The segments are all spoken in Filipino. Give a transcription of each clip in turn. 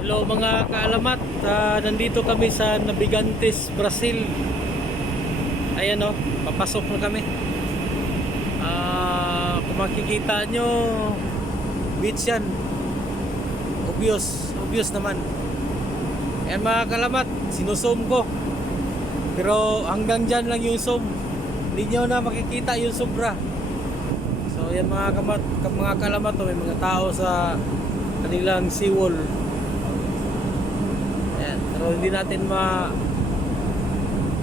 Hello mga kaalamat, nandito kami sa Navegantes, Brazil. Ayan o, papasok na kami. Kung makikita nyo, beach yan. Obvious naman. Ayan mga kaalamat, sinusum ko. Pero hanggang dyan lang yung zoom. Hindi nyo na makikita yung sobra. So ayan mga kaalamat, may mga tao sa kanilang seawall. Ayan, pero hindi natin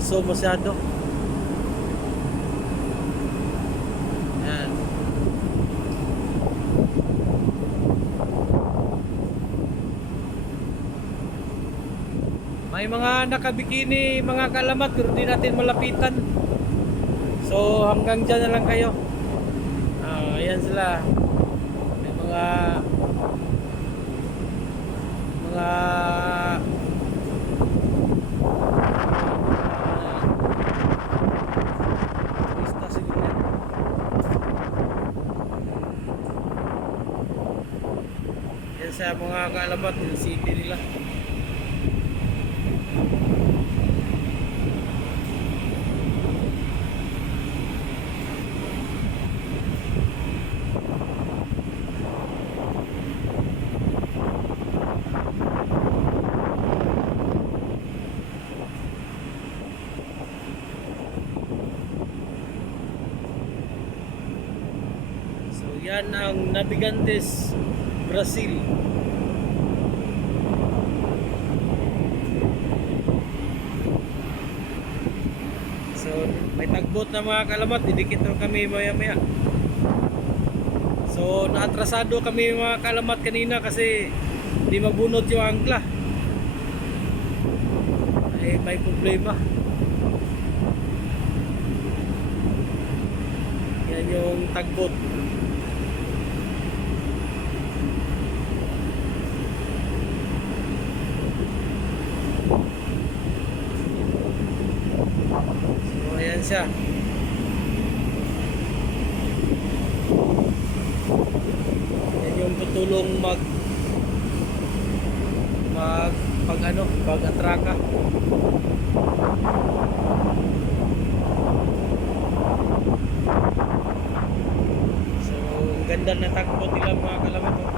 zoom masyado. Ayan. May mga nakabikini mga kaalamat pero hindi natin malapitan. So hanggang dyan na lang kayo. Ayan sila. May mga turista siguro yan. Yan sa mga kaalamat yung city nila. Yan ang Navegantes, Brazil. So may tagbot na mga kaalamat, didikit na kami maya. So naatrasado kami mga kaalamat kanina kasi di mabunot yung angkla. May problema. Yan yung tagbot. So ayan siya. Yan yung tutulong pag-atraka. So ang ganda ng tagbot nila mga kaalamat.